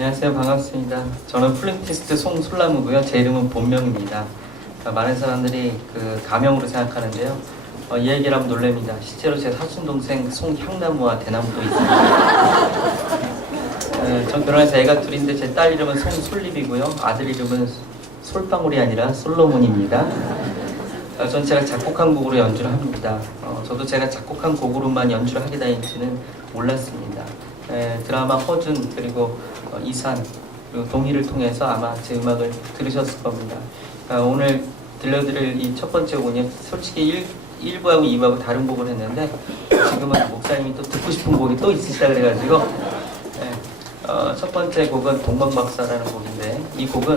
안녕하세요. 반갑습니다. 저는 플루티스트 송솔나무고요. 제 이름은 본명입니다. 많은 사람들이 그 가명으로 생각하는데요. 이 얘기를 하면 놀랍니다. 실제로 제 사촌동생 송향나무와 대나무도 있습니다. 전 결혼해서 애가 둘인데 제 딸 이름은 송솔립이고요. 아들 이름은 솔방울이 아니라 솔로몬입니다. 전 제가 작곡한 곡으로 연주를 합니다. 저도 제가 작곡한 곡으로만 연주를 하게 될지는 몰랐습니다. 드라마 허준 그리고 이산 그리고 동의를 통해서 아마 제 음악을 들으셨을 겁니다. 오늘 들려드릴 이 첫 번째 곡은 솔직히 1부하고 2부하고 다른 곡을 했는데 지금은 목사님이 또 듣고 싶은 곡이 또 있으시다 그래가지고 첫 번째 곡은 동방박사라는 곡인데 이 곡은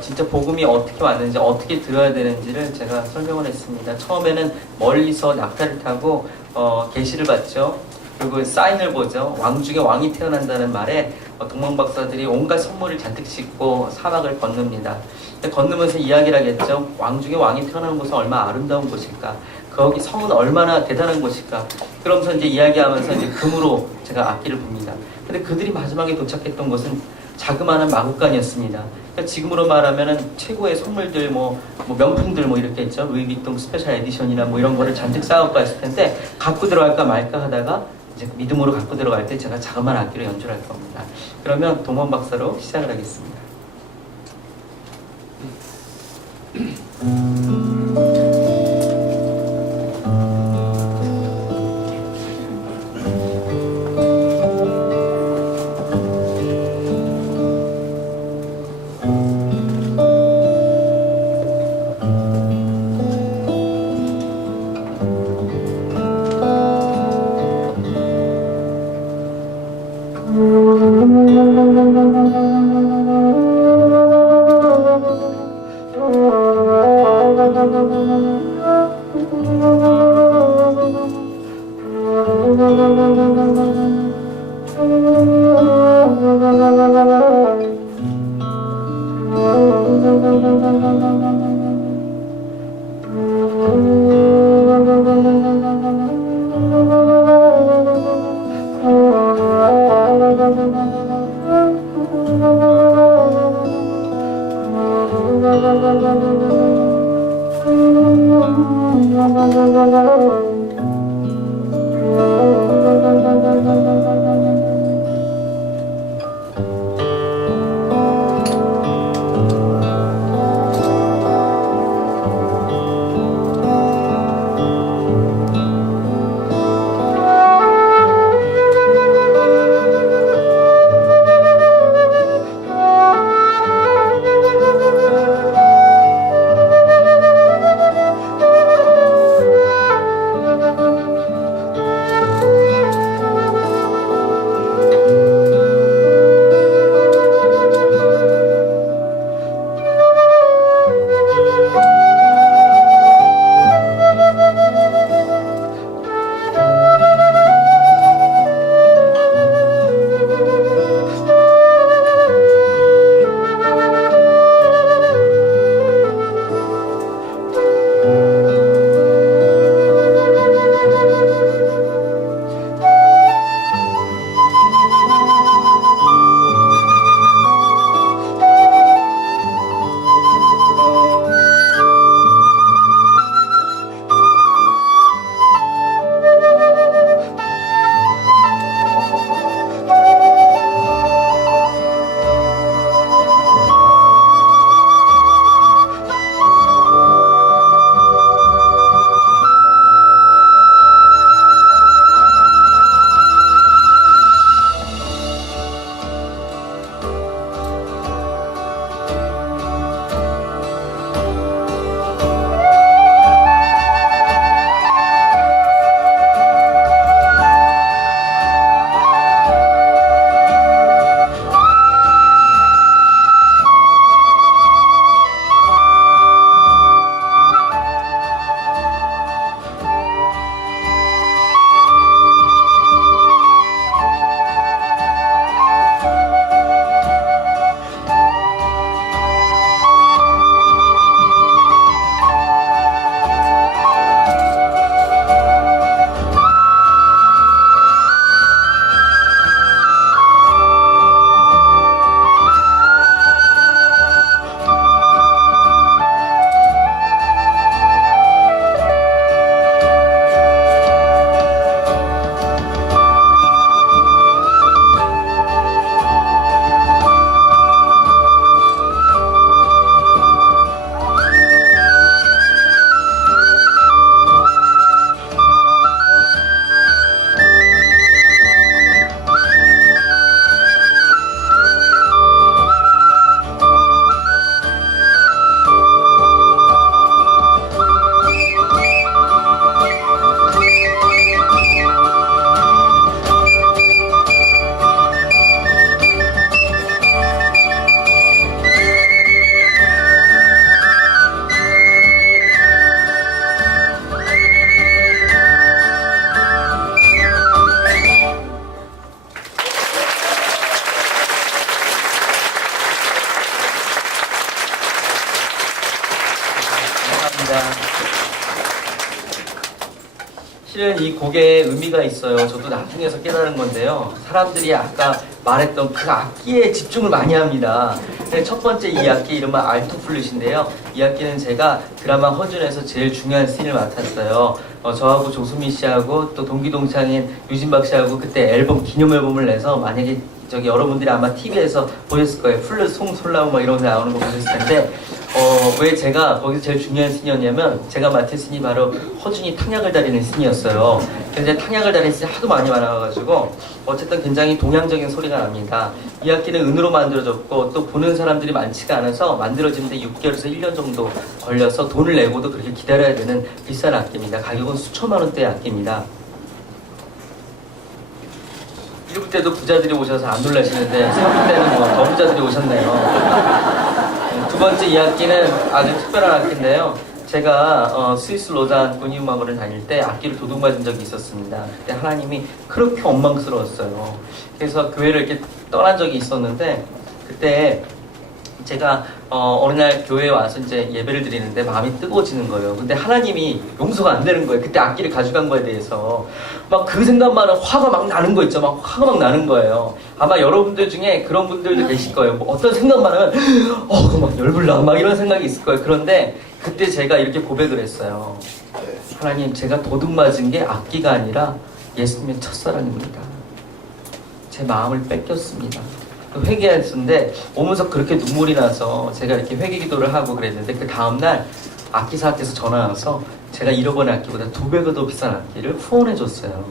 진짜 복음이 어떻게 왔는지 어떻게 들어야 되는지를 제가 설명을 했습니다. 처음에는 멀리서 낙타를 타고 계시를 받죠. 그리고 사인을 보죠. 왕 중에 왕이 태어난다는 말에 동방박사들이 온갖 선물을 잔뜩 싣고 사막을 건넙니다. 건너면서 이야기를 하겠죠. 왕 중에 왕이 태어나는 곳은 얼마나 아름다운 곳일까. 거기 성은 얼마나 대단한 곳일까. 그러면서 이제 이야기하면서 이제 금으로 제가 악기를 봅니다. 근데 그들이 마지막에 도착했던 곳은 자그마한 마구간이었습니다. 그러니까 지금으로 말하면은 최고의 선물들, 뭐 명품들 뭐 이렇게 있죠. 루이비통 스페셜 에디션이나 뭐 이런 거를 잔뜩 쌓아갖고 갔을 텐데 갖고 들어갈까 말까 하다가 이제 믿음으로 갖고 들어갈 때 제가 자그마한 악기로 연주를 할 겁니다. 그러면 동방박사로 시작을 하겠습니다. 실은 이 곡에 의미가 있어요. 저도 나중에서 깨달은 건데요. 사람들이 아까 말했던 그 악기에 집중을 많이 합니다. 첫 번째 이 악기 이름은 알토 플룻인데요. 이 악기는 제가 드라마 허준에서 제일 중요한 씬을 맡았어요. 저하고 조수미 씨하고 또 동기동창인 유진박 씨하고 그때 앨범 기념 앨범을 내서, 만약에 저기 여러분들이 아마 TV에서 보셨을 거예요. 플룻 송솔라우 뭐 이런 거 나오는 거 보셨을 텐데, 왜 제가 거기서 제일 중요한 씬이었냐면, 제가 맡은 씬이 바로 허준이 탕약을 다리는 씬이었어요. 근데 탕약을 다리는 씬이 하도 많이 많아가지고 어쨌든 굉장히 동양적인 소리가 납니다. 이 악기는 은으로 만들어졌고 또 보는 사람들이 많지가 않아서 만들어지는데 6개월에서 1년 정도 걸려서 돈을 내고도 그렇게 기다려야 되는 비싼 악기입니다. 가격은 수천만 원대의 악기입니다. 1부 때도 부자들이 오셔서 안 놀라시는데 3부 때는 뭐 더 부자들이 오셨네요. 두 번째 이 악기는 아주 특별한 악기인데요. 제가 스위스 로잔 군인음악원을 다닐 때 악기를 도둑맞은 적이 있었습니다. 그때 하나님이 그렇게 원망스러웠어요. 그래서 교회를 이렇게 떠난 적이 있었는데, 그때 제가 어느 날 교회에 와서 이제 예배를 드리는데 마음이 뜨거워지는 거예요. 근데 하나님이 용서가 안 되는 거예요. 그때 악기를 가져간 거에 대해서 막 그 생각만 하면 화가 막 나는 거 있죠. 막 화가 막 나는 거예요. 아마 여러분들 중에 그런 분들도 계실 거예요. 뭐 어떤 생각만 하면 막 열불나 막 이런 생각이 있을 거예요. 그런데 그때 제가 이렇게 고백을 했어요. 하나님, 제가 도둑 맞은 게 악기가 아니라 예수님의 첫사랑입니다. 제 마음을 뺏겼습니다. 회개했는데 오면서 그렇게 눈물이 나서 제가 이렇게 회개 기도를 하고 그랬는데, 그 다음날 악기사한테서 전화 와서 제가 잃어버린 악기보다 2배가 더 비싼 악기를 후원해 줬어요.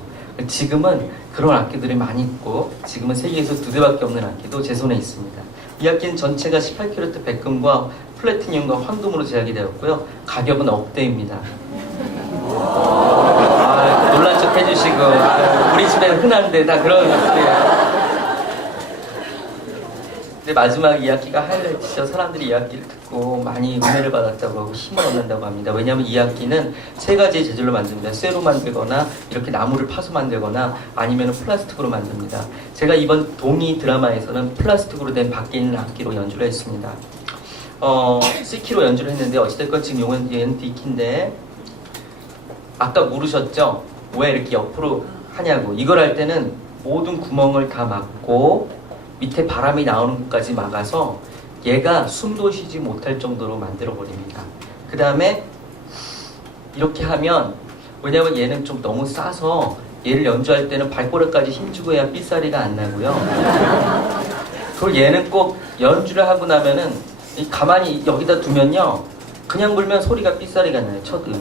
지금은 그런 악기들이 많이 있고, 지금은 세계에서 2대밖에 없는 악기도 제 손에 있습니다. 이 악기는 전체가 18K 백금과 플래티늄과 황금으로 제작이 되었고요. 가격은 억대입니다. 놀란 척 해주시고, 우리 집에는 흔한데 다 그런 악기예요. 근데 마지막 이 악기가 하이라이트죠. 사람들이 이 악기를 듣고 많이 은혜를 받았다고 하고 힘을 얻는다고 합니다. 왜냐하면 이 악기는 3가지의 재질로 만듭니다. 쇠로 만들거나 이렇게 나무를 파서 만들거나 아니면 플라스틱으로 만듭니다. 제가 이번 동이 드라마에서는 플라스틱으로 된 밖에 있는 악기로 연주를 했습니다. C키로 연주를 했는데, 어찌됐건 지금 얘는 D키인데, 아까 물으셨죠? 왜 이렇게 옆으로 하냐고. 이걸 할 때는 모든 구멍을 다 막고 밑에 바람이 나오는 것까지 막아서 얘가 숨도 쉬지 못할 정도로 만들어 버립니다. 그 다음에 이렇게 하면, 왜냐면 얘는 좀 너무 싸서 얘를 연주할 때는 발꼬락까지 힘주고 해야 삐싸리가 안 나고요. 그리고 얘는 꼭 연주를 하고 나면은 가만히 여기다 두면요, 그냥 불면 소리가 삐싸리가 나요. 첫 음이.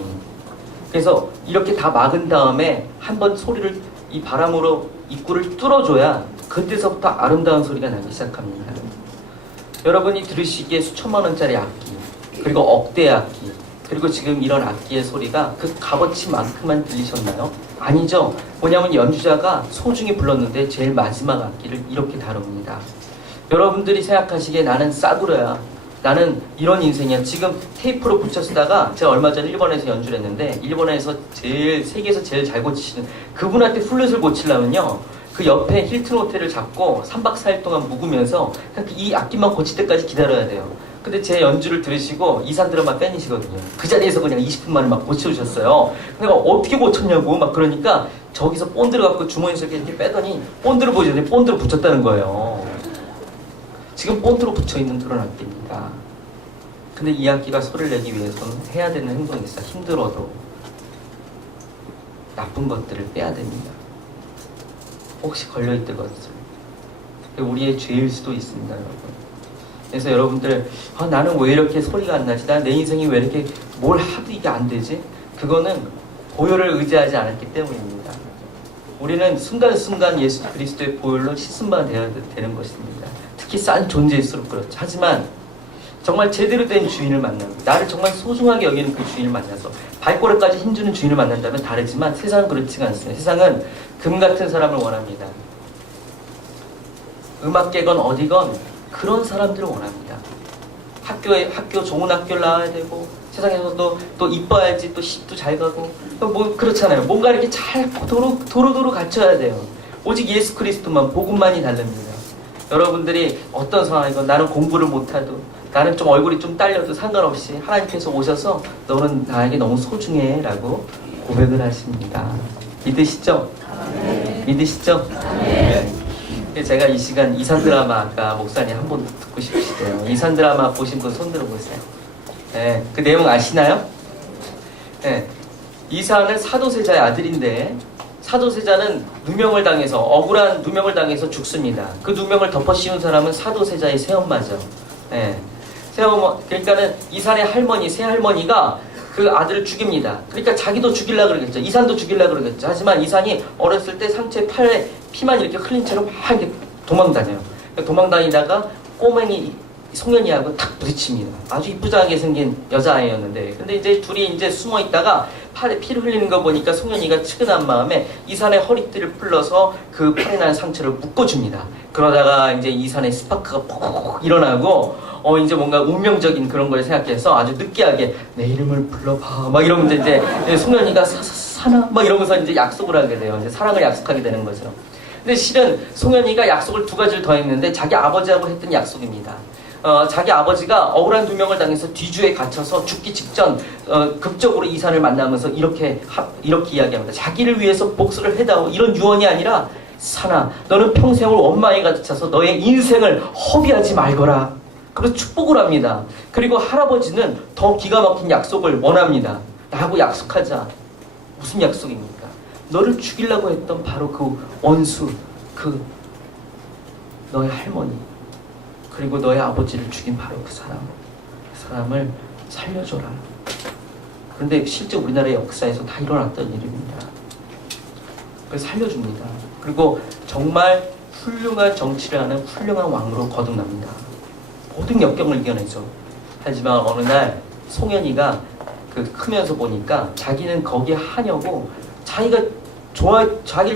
그래서 이렇게 다 막은 다음에 한번 소리를 이 바람으로 입구를 뚫어줘야 그때서부터 아름다운 소리가 나기 시작합니다. 여러분이 들으시기에 수천만 원짜리 악기, 그리고 억대의 악기, 그리고 지금 이런 악기의 소리가 그 값어치만큼만 들리셨나요? 아니죠. 뭐냐면 연주자가 소중히 불렀는데 제일 마지막 악기를 이렇게 다룹니다. 여러분들이 생각하시기에 나는 싸구려야, 나는 이런 인생이야. 지금 테이프로 붙여 쓰다가, 제가 얼마 전에 일본에서 연주를 했는데, 일본에서 세계에서 제일 잘 고치시는 그분한테 플룻을 고치려면요, 그 옆에 힐튼 호텔을 잡고 3박 4일 동안 묵으면서 이 악기만 고칠 때까지 기다려야 돼요. 근데 제 연주를 들으시고 이산 드라마 팬이시거든요. 그 자리에서 그냥 20분 만에 막 고쳐주셨어요. 내가 어떻게 고쳤냐고 막 그러니까, 저기서 본드를 갖고 주머니에서 이렇게 빼더니 본드를 보여주더니 본드를 붙였다는 거예요. 지금 본드로 붙여있는 그런 악기입니다. 근데 이 악기가 소리를 내기 위해서는 해야 되는 행동이 있어요. 힘들어도 나쁜 것들을 빼야 됩니다. 혹시 걸려있던 것을. 우리의 죄일 수도 있습니다, 여러분. 그래서 여러분들, 나는 왜 이렇게 소리가 안 나지? 난 내 인생이 왜 이렇게 뭘 하도 이게 안 되지? 그거는 보혈을 의지하지 않았기 때문입니다. 우리는 순간순간 예수 그리스도의 보혈로 씻음만 되어야 되는 것입니다. 특히 싼 존재일수록 그렇죠. 하지만 정말 제대로 된 주인을 만나고, 나를 정말 소중하게 여기는 그 주인을 만나서 발꼬락까지 힘주는 주인을 만난다면 다르지만, 세상은 그렇지가 않습니다. 세상은 금 같은 사람을 원합니다. 음악계건 어디건 그런 사람들을 원합니다. 학교 좋은 학교를 나와야 되고, 세상에서도 또 이뻐야지, 또 시집도 잘 가고, 뭐 그렇잖아요. 뭔가 이렇게 잘 도로도로 갖춰야 돼요. 오직 예수 그리스도만, 복음만이 다릅니다. 여러분들이 어떤 상황이건, 나는 공부를 못해도, 나는 좀 얼굴이 좀 딸려도 상관없이 하나님께서 오셔서 너는 나에게 너무 소중해 라고 고백을 하십니다. 믿으시죠? 믿으시죠? 제가 이 시간 이산 드라마 아까 목사님 한 번 듣고 싶으시대요. 이산 드라마 보신 분 손 들어보세요. 네, 그 내용 아시나요? 네, 이산은 사도세자의 아들인데 사도세자는 누명을 당해서 억울한 누명을 당해서 죽습니다. 그 누명을 덮어씌운 사람은 사도세자의 새엄마죠. 네, 새엄마 그러니까는 이산의 할머니 새할머니가 그 아들을 죽입니다. 그러니까 자기도 죽이려고 그러겠죠. 이산도 죽이려고 그러겠죠. 하지만 이산이 어렸을 때 상체 팔에 피만 이렇게 흘린 채로 막 이렇게 도망다녀요. 도망다니다가 꼬맹이 송현이하고 탁 부딪힙니다. 아주 이쁘장하게 생긴 여자아이였는데 근데 이제 둘이 이제 숨어 있다가 팔에 피를 흘리는 거 보니까 송현이가 측은한 마음에 이산의 허리띠를 풀러서 그 팔에 난 상처를 묶어줍니다. 그러다가 이제 이산의 스파크가 푹 일어나고 이제 뭔가 운명적인 그런 걸 생각해서 아주 느끼하게 내 이름을 불러봐 막 이러면서 이제 송현이가 사나 막 이러면서 이제 약속을 하게 돼요. 이제 사랑을 약속하게 되는 거죠. 근데 실은 송현이가 약속을 두 가지를 더 했는데 자기 아버지하고 했던 약속입니다. 자기 아버지가 억울한 누명을 당해서 뒤주에 갇혀서 죽기 직전 극적으로 이산을 만나면서 이렇게 이야기합니다. 자기를 위해서 복수를 해다오. 이런 유언이 아니라 사나 너는 평생을 원망에 가득 차서 너의 인생을 허비하지 말거라. 그래서 축복을 합니다. 그리고 할아버지는 더 기가 막힌 약속을 원합니다. 나하고 약속하자. 무슨 약속입니까? 너를 죽이려고 했던 바로 그 원수, 그 너의 할머니, 그리고 너의 아버지를 죽인 바로 그 사람을 살려줘라. 그런데 실제 우리나라의 역사에서 다 일어났던 일입니다. 그래서 살려줍니다. 그리고 정말 훌륭한 정치를 하는 훌륭한 왕으로 거듭납니다. 모든 역경을 이겨내죠. 하지만 어느 날 송현이가 크면서 보니까 자기는 거기에 하냐고 자기를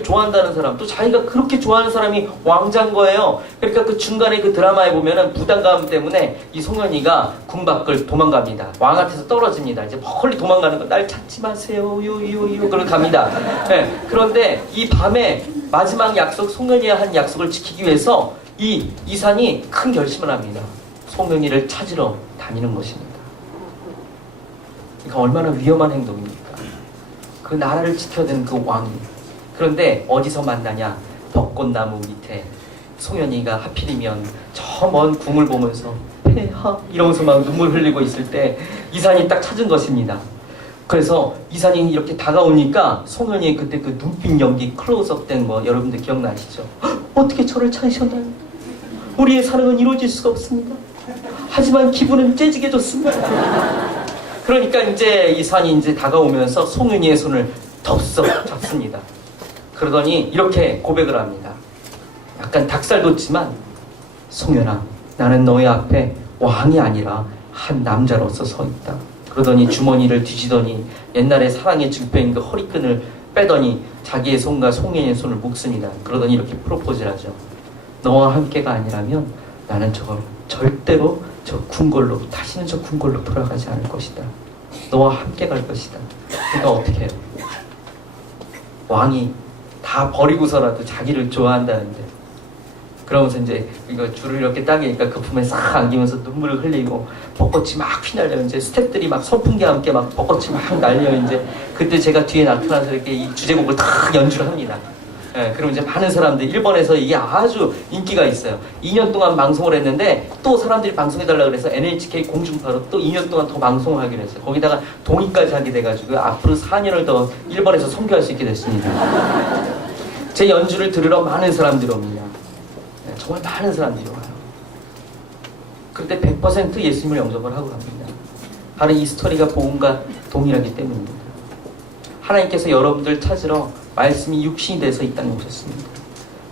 좋아한다는 사람 또 자기가 그렇게 좋아하는 사람이 왕자인 거예요. 그러니까 그 중간에 그 드라마에 보면은 부담감 때문에 이 송현이가 궁 밖을 도망갑니다. 왕한테서 떨어집니다. 이제 멀리 도망가는 거 날 찾지 마세요. 요요요 그러고 갑니다. 네, 그런데 이 밤에 마지막 약속 송현이와 한 약속을 지키기 위해서 이 이산이 큰 결심을 합니다. 송현이를 찾으러 다니는 것입니다. 그러니까 얼마나 위험한 행동입니까? 그 나라를 지켜야 되는 그 왕이. 그런데 어디서 만나냐? 벚꽃나무 밑에 송현이가 하필이면 저 먼 궁을 보면서 폐하 이러면서 막 눈물 흘리고 있을 때 이산이 딱 찾은 것입니다. 그래서 이산이 이렇게 다가오니까 송현이 그때 그 눈빛 연기 클로즈업 된 거 여러분들 기억나시죠? 어떻게 저를 찾으셨나요? 우리의 사랑은 이루어질 수가 없습니다. 하지만 기분은 째지게 좋습니다. 그러니까 이제 이산이 이제 다가오면서 송은이의 손을 덥석 잡습니다. 그러더니 이렇게 고백을 합니다. 약간 닭살 돋지만 송현아, 나는 너의 앞에 왕이 아니라 한 남자로서 서 있다. 그러더니 주머니를 뒤지더니 옛날에 사랑의 증표인 그 허리끈을 빼더니 자기의 손과 송현이의 손을 묶습니다. 그러더니 이렇게 프로포즈를 하죠. 너와 함께가 아니라면 나는 저걸 절대로 저 궁궐로 다시는 저 궁궐로 돌아가지 않을 것이다. 너와 함께 갈 것이다. 그러니까 어떻게 해요? 왕이 다 버리고서라도 자기를 좋아한다는데 그러면서 이제 이거 줄을 이렇게 당기니까 그 품에 싹 안기면서 눈물을 흘리고 벚꽃이 막 휘날려요. 이제 스태프들이 막 선풍기와 함께 막 벚꽃이 막 날려요. 이제 그때 제가 뒤에 나타나서 이렇게 이 주제곡을 다 연주를 합니다. 예, 그럼 이제 많은 사람들 일본에서 이게 아주 인기가 있어요. 2년 동안 방송을 했는데 또 사람들이 방송해달라고 그래서 NHK 공중파로 또 2년 동안 더 방송을 하기로 했어요. 거기다가 동의까지 하게 돼가지고 앞으로 4년을 더 일본에서 선교할 수 있게 됐습니다. 제 연주를 들으러 많은 사람들이 옵니다. 예, 정말 많은 사람들이 와요. 그때 100% 예수님을 영접을 하고 갑니다. 바로 이 스토리가 복음과 동일하기 때문입니다. 하나님께서 여러분들 찾으러 말씀이 육신이 돼서 이 땅에 오셨습니다.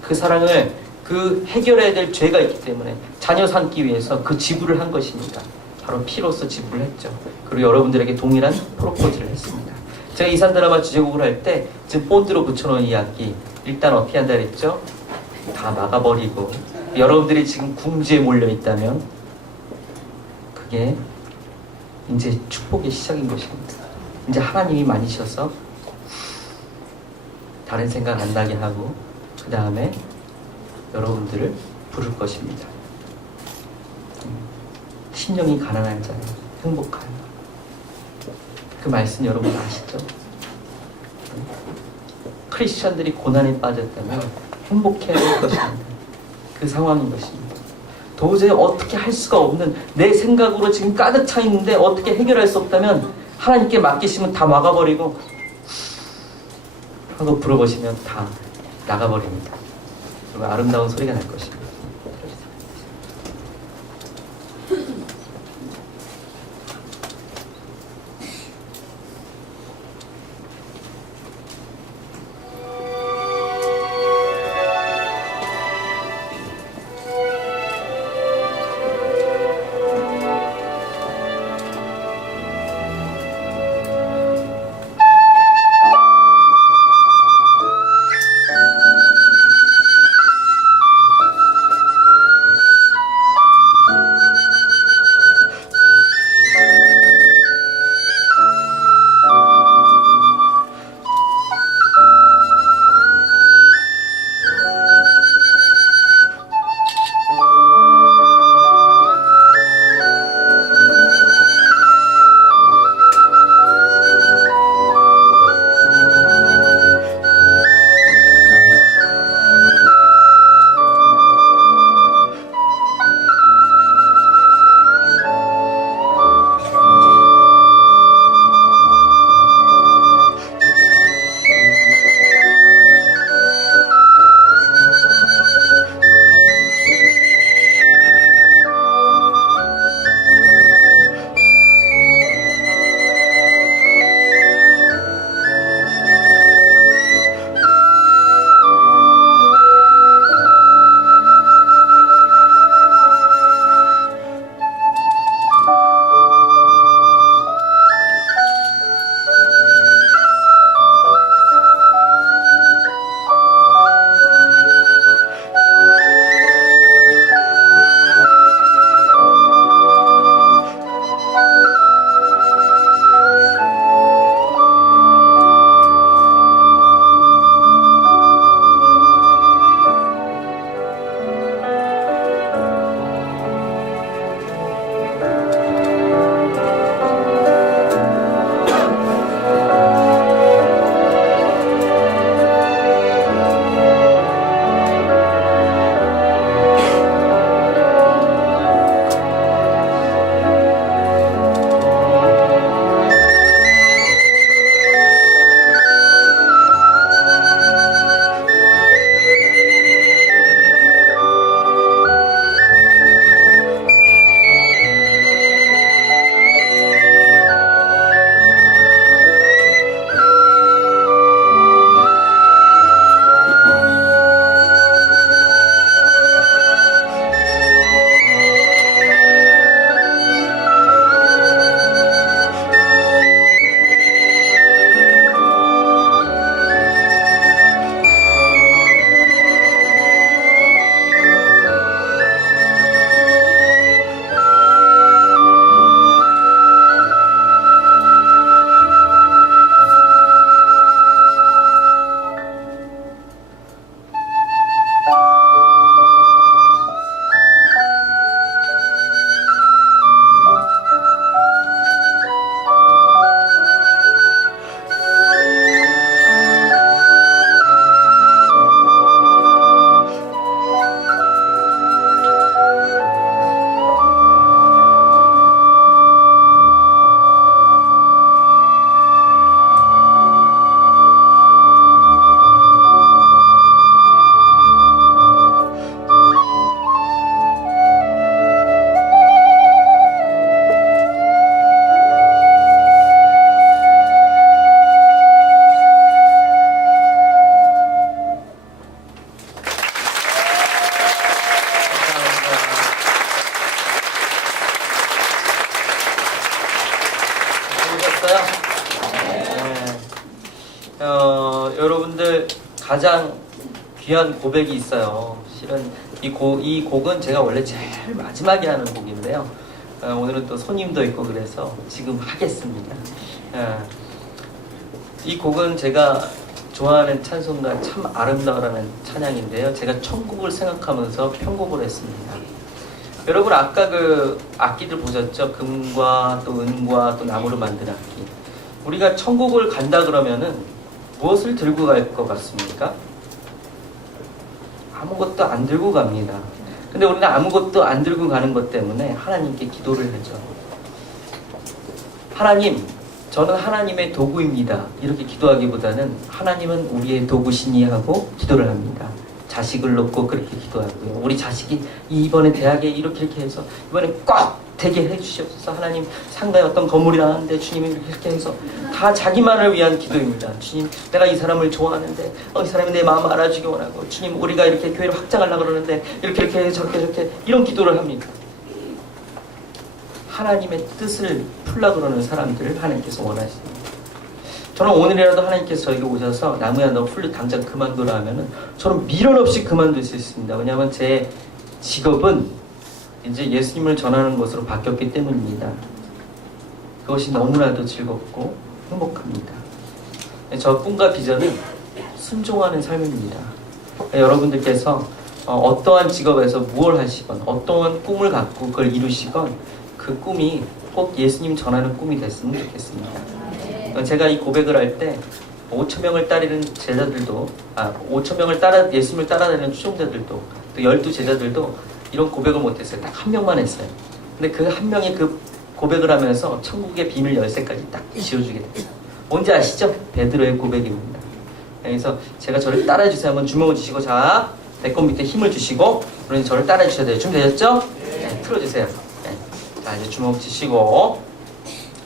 그 사랑을 해결해야 될 죄가 있기 때문에 자녀 삼기 위해서 그 지불을 한 것입니다. 바로 피로써 지불을 했죠. 그리고 여러분들에게 동일한 프로포즈를 했습니다. 제가 이산 드라마 주제곡을 할 때 지금 본드로 붙여놓은 이 악기 일단 어떻게 한다 그랬죠? 다 막아버리고 여러분들이 지금 궁지에 몰려있다면 그게 이제 축복의 시작인 것입니다. 이제 하나님이 많으셔서 다른 생각 안 나게 하고 그 다음에 여러분들을 부를 것입니다. 심령이 가난한 자는 행복하여. 그 말씀 여러분 아시죠? 크리스천들이 고난에 빠졌다면 행복해야 할 것입니다. 그 상황인 것입니다. 도저히 어떻게 할 수가 없는 내 생각으로 지금 가득 차 있는데 어떻게 해결할 수 없다면 하나님께 맡기시면 다 막아버리고 하고 불어보시면 다 나가버립니다. 그리고 아름다운 소리가 날 것입니다. 여러분들 가장 귀한 고백이 있어요. 실은 이 곡은 제가 원래 제일 마지막에 하는 곡인데요. 오늘은 또 손님도 있고 그래서 지금 하겠습니다. 이 곡은 제가 좋아하는 찬송가 참 아름다워라는 찬양인데요. 제가 천국을 생각하면서 편곡을 했습니다. 여러분 아까 그 악기들 보셨죠? 금과 또 은과 또 나무로 만든 악기. 우리가 천국을 간다 그러면은 무엇을 들고 갈 것 같습니까? 아무것도 안 들고 갑니다. 근데 우리는 아무것도 안 들고 가는 것 때문에 하나님께 기도를 하죠. 하나님, 저는 하나님의 도구입니다. 이렇게 기도하기보다는 하나님은 우리의 도구시니 하고 기도를 합니다. 자식을 놓고 그렇게 기도하고요. 우리 자식이 이번에 대학에 이렇게 해서 이번에 꼭 되게 해주시옵소서. 하나님, 상가에 어떤 건물이 나왔는데 주님이 이렇게 해서 다 자기만을 위한 기도입니다. 주님, 내가 이 사람을 좋아하는데 이 사람이 내 마음을 알아주기 원하고, 주님, 우리가 이렇게 교회를 확장하려고 그러는데 이렇게 저렇게 이런 기도를 합니다. 하나님의 뜻을 풀려고 그러는 사람들을 하나님께서 원하십니다. 저는 오늘이라도 하나님께서 저에게 오셔서 나무야 너 훌륭 당장 그만두라 하면은 저는 미련 없이 그만둘 수 있습니다. 왜냐하면 제 직업은 이제 예수님을 전하는 것으로 바뀌었기 때문입니다. 그것이 너무나도 즐겁고 행복합니다. 저 꿈과 비전은 순종하는 삶입니다. 여러분들께서 어떠한 직업에서 무엇을 하시건 어떠한 꿈을 갖고 그걸 이루시건 그 꿈이 꼭 예수님 전하는 꿈이 됐으면 좋겠습니다. 제가 이 고백을 할 때 5천 명을 따르는 제자들도 5천 명을 예수님을 따라다니는 추종자들도 또 12제자들도 이런 고백을 못했어요. 딱 한 명만 했어요. 근데 그 한 명이 그 고백을 하면서 천국의 비밀 열쇠까지 딱 지어주게 됐어요. 뭔지 아시죠? 베드로의 고백입니다. 그래서 제가 저를 따라해주세요 하면 주먹을 주시고, 자, 배꼽 밑에 힘을 주시고, 그러니 저를 따라해주셔야 돼요. 준비되셨죠? 네, 틀어주세요. 네. 자, 이제 주먹 주시고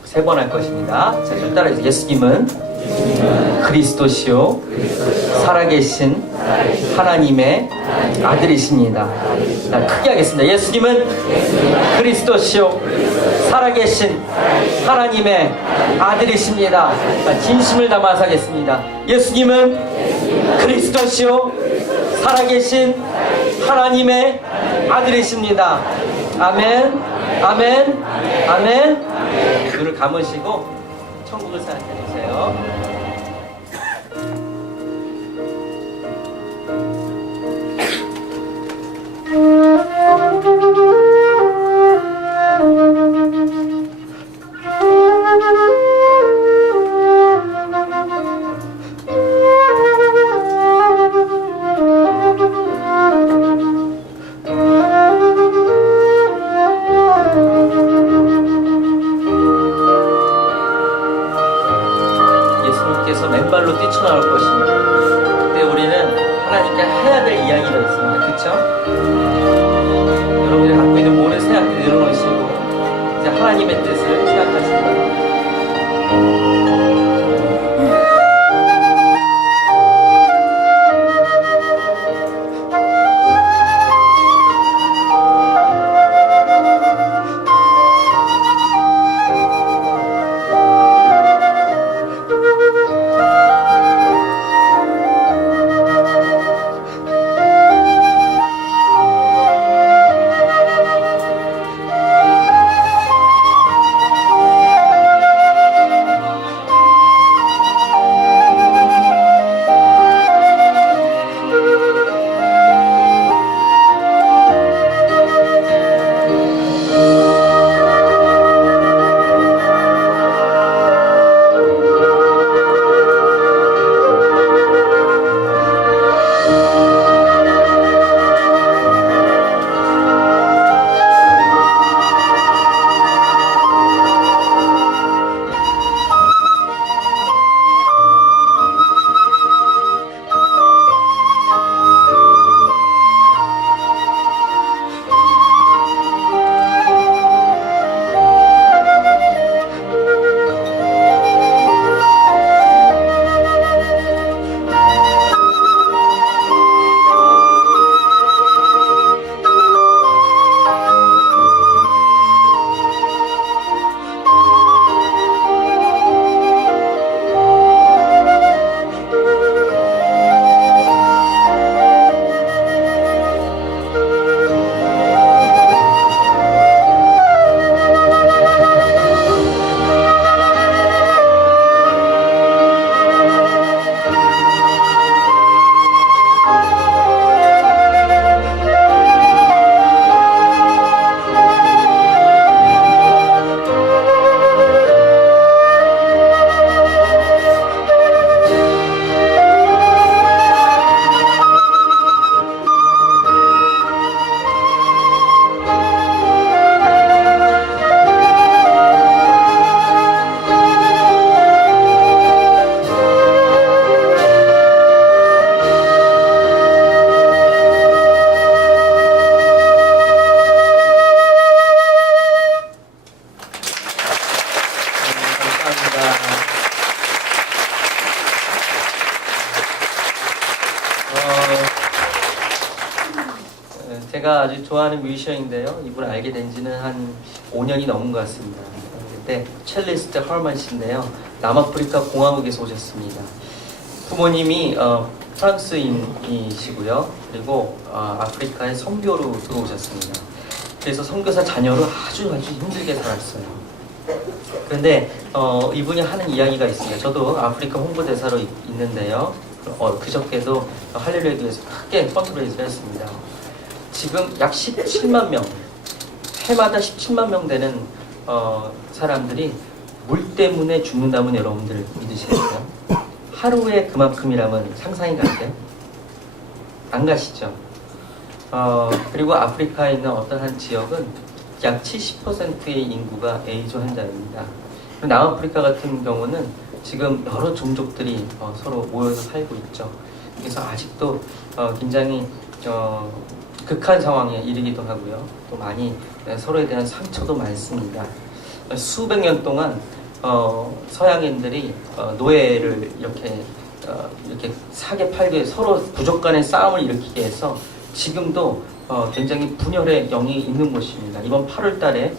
3번 할 것입니다. 자, 저를 따라해주세요. 예수님은 그리스도시요 살아계신 하나님의 아들이십니다. 자, 크게 하겠습니다. 예수님은 그리스도시요 살아계신 하나님의 아들이십니다. 자, 진심을 담아서 하겠습니다. 예수님은 그리스도시요 살아계신 하나님의 아들이십니다. 아멘, 아멘, 아멘. 눈을 감으시고 천국을 생각해 주세요. 제가 아주 좋아하는 뮤지션인데요. 이분을 알게 된 지는 한 5년이 넘은 것 같습니다. 그때 첼리스트 헐만 씨인데요. 남아프리카 공화국에서 오셨습니다. 부모님이 프랑스인이시고요. 그리고 아프리카에 선교로 들어오셨습니다. 그래서 선교사 자녀로 아주 힘들게 살았어요. 그런데 이분이 하는 이야기가 있습니다. 저도 아프리카 홍보대사로 있는데요. 그저께도 할렐루야 교회에서 크게 펀드레이즈를 했습니다. 지금 약 17만 명, 해마다 17만 명 되는 사람들이 물 때문에 죽는다면 여러분들 믿으시겠어요? 하루에 그만큼이라면 상상이 가세요? 안 가시죠? 그리고 아프리카에 있는 어떤 한 지역은 약 70%의 인구가 에이즈 환자입니다. 남아프리카 같은 경우는 지금 여러 종족들이 서로 모여서 살고 있죠. 그래서 아직도 굉장히 극한 상황에 이르기도 하고요. 또 많이 서로에 대한 상처도 많습니다. 수백 년 동안 서양인들이 노예를 이렇게 사게 팔게 서로 부족 간의 싸움을 일으키게 해서 지금도 굉장히 분열의 영이 있는 곳입니다. 이번 8월 달에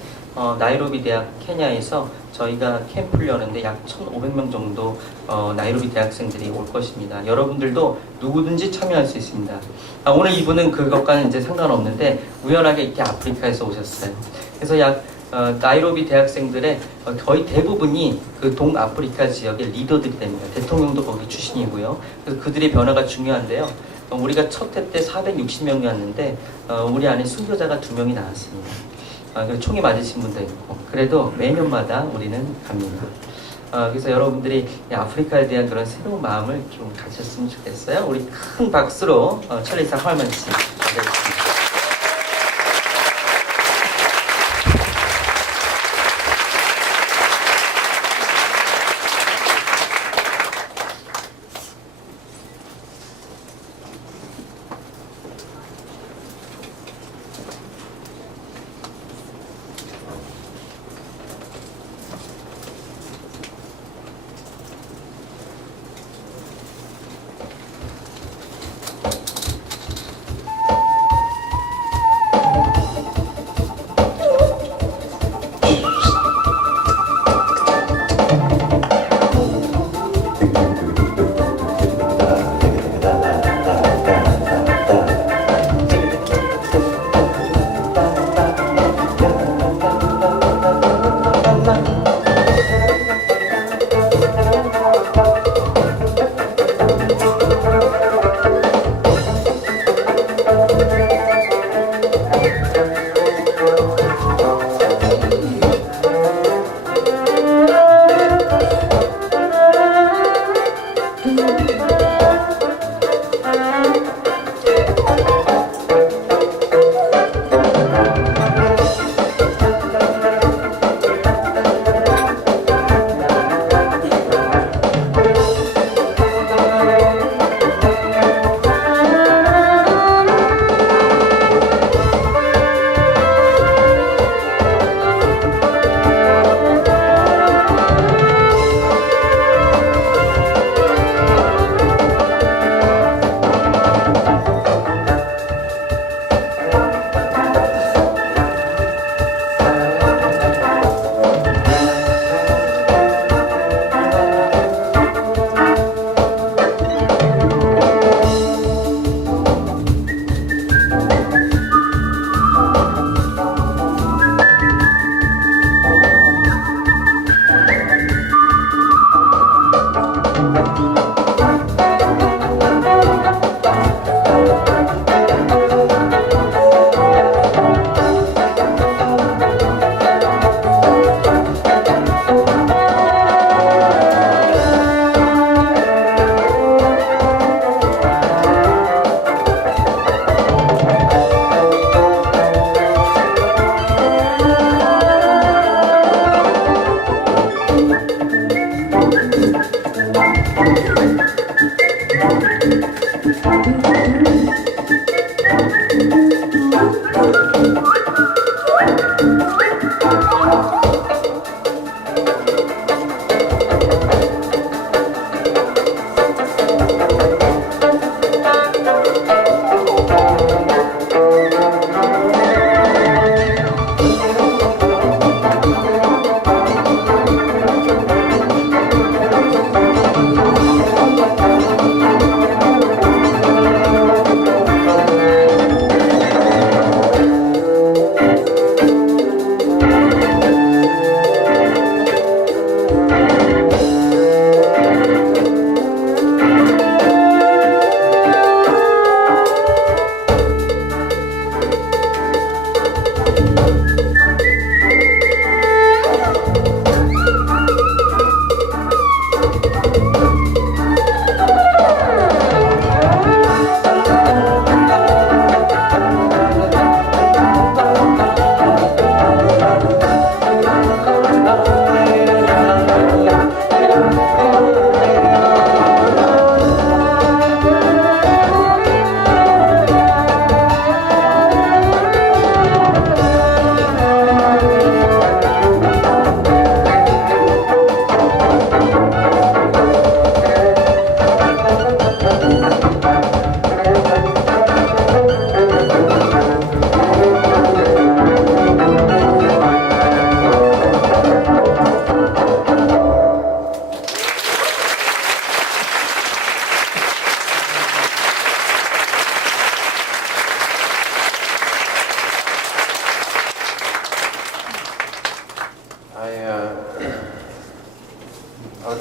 나이로비 대학 케냐에서 저희가 캠프를 여는데 약 1,500명 정도 나이로비 대학생들이 올 것입니다. 여러분들도 누구든지 참여할 수 있습니다. 오늘 이분은 그것과는 이제 상관없는데 우연하게 이렇게 아프리카에서 오셨어요. 그래서 나이로비 대학생들의 거의 대부분이 그 동아프리카 지역의 리더들이 됩니다. 대통령도 거기 출신이고요. 그래서 그들의 변화가 중요한데요. 우리가 첫 해 때 460명이었는데 우리 안에 순교자가 2명이 나왔습니다. 그리고 총에 맞으신 분도 있고 그래도 매년마다 우리는 갑니다. 그래서 여러분들이 아프리카에 대한 그런 새로운 마음을 좀 가졌으면 좋겠어요. 우리 큰 박수로 찰리사 헐만 씨 맞아주십니다.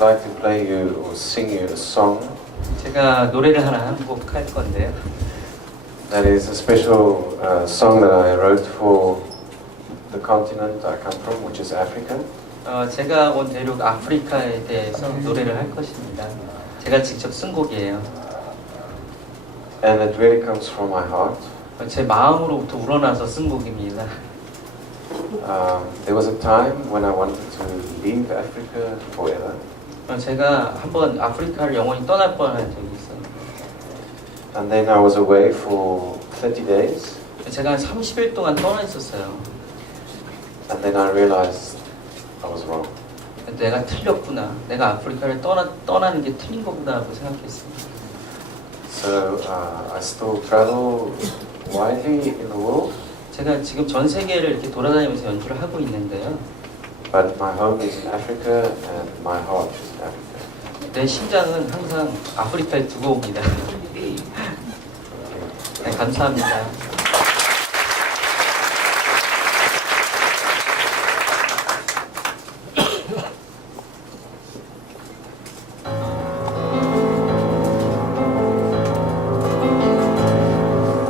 like to play you or sing you a song 제가 노래를 하나 한 곡 할 건데요. that is a special song that I wrote for the continent I come from, which is Africa. 제가 온 대륙 아프리카에 대해서 노래를 할 것입니다. 제가 직접 쓴 곡이에요. And it really comes from my heart. 제 마음으로부터 우러나서 쓴 곡입니다. There was a time when I wanted to leave Africa forever. 제가 한번 아프리카를 영원히 떠날 뻔한 적이 있어요. And then I was away for 30 days. 제가 한 30일 동안 떠나 있었어요. And then I realized I was wrong. 내가 틀렸구나. 내가 아프리카를 떠나는 게 틀린 거구나 하고 생각했습니다. So I still travel widely in the world. 제가 지금 전 세계를 이렇게 돌아다니면서 연주를 하고 있는데요. But my home is in Africa and my heart is in Africa. 내 심장은 항상 아프리카에 두고 옵니다. 네, 감사합니다.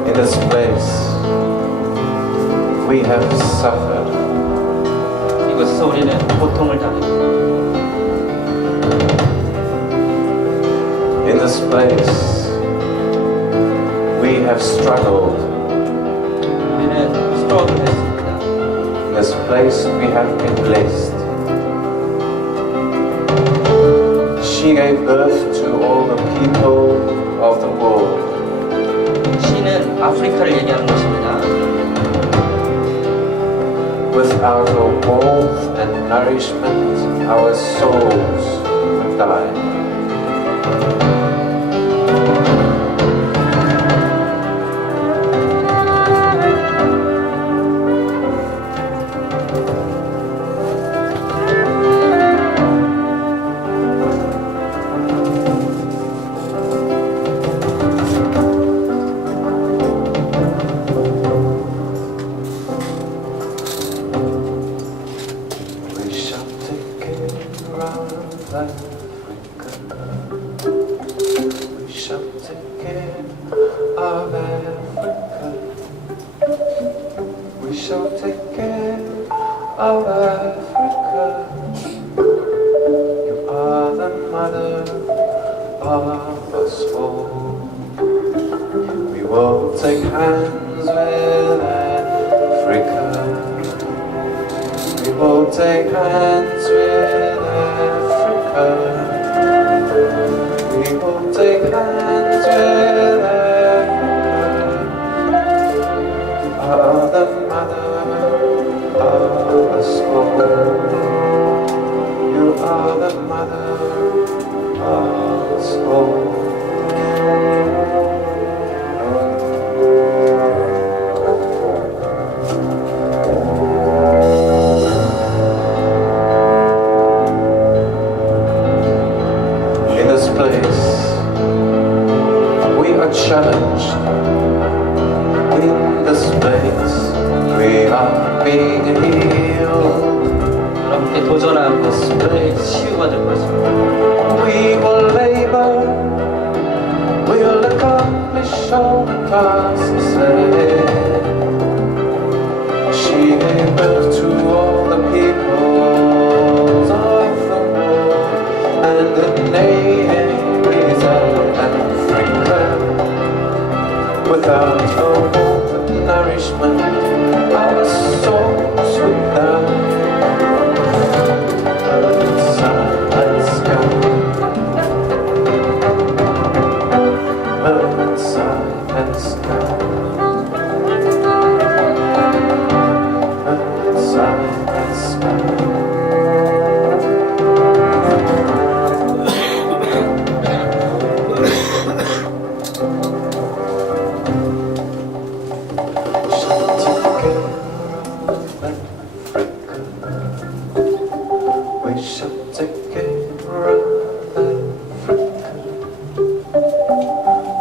In this place, we have suffered. 이곳에서 우리는 고통을 당했고, In this place, we have struggled. 우리는 스트러글 했습니다. In this place, we have been blessed. She gave birth to all the people of the world. 시는 아프리카를 얘기하는 것입니다. Without her warmth and nourishment, our souls would die. We shall take care of Africa. We shall take care of Africa. We shall take care of Africa. You are the mother of us all. We will take hands with Africa. We will take hands with Africa. We will take hands with Africa. You are the mother of us all. You are the mother of us all. In this place, we are challenged. In this place, we are being healed. 여러분께 도전하고 치유받을 것입니다. We will labor, we'll accomplish all the tasks ahead. She gave birth to all the peoples of the world, and the name is Africa. Without her warmth and nourishment, our souls would die. Earth, sun, and sky. Earth, sun, and sky. Earth, sun, and sky. We shall take care of Africa.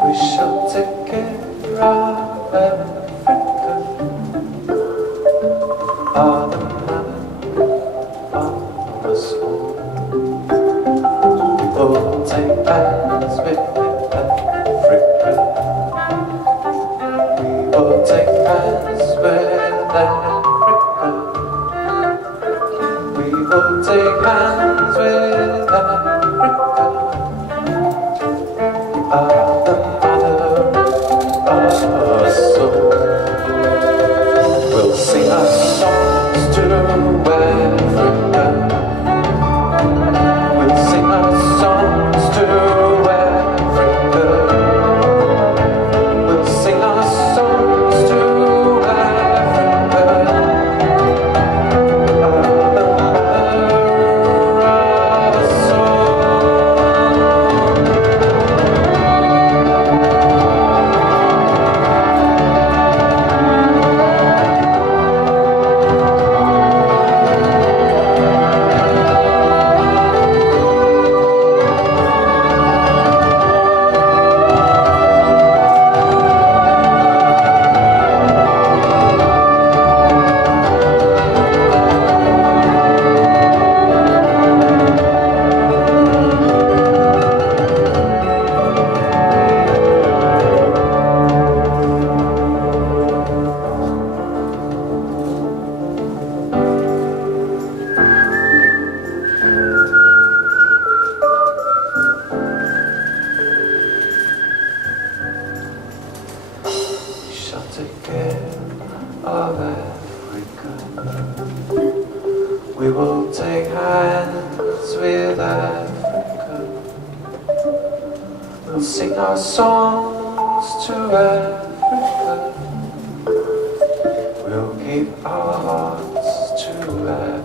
We shall take care of Africa. Are the mother of us all. Africa. We will take hands with Africa. We are the mother of our soul. We'll sing our songs to Africa. We'll sing our songs to Africa. We'll sing our songs to Africa. The mother of our soul. We shall take care of Africa. We will take hands with Africa. We'll sing our songs to Africa. We'll keep our hearts to Africa.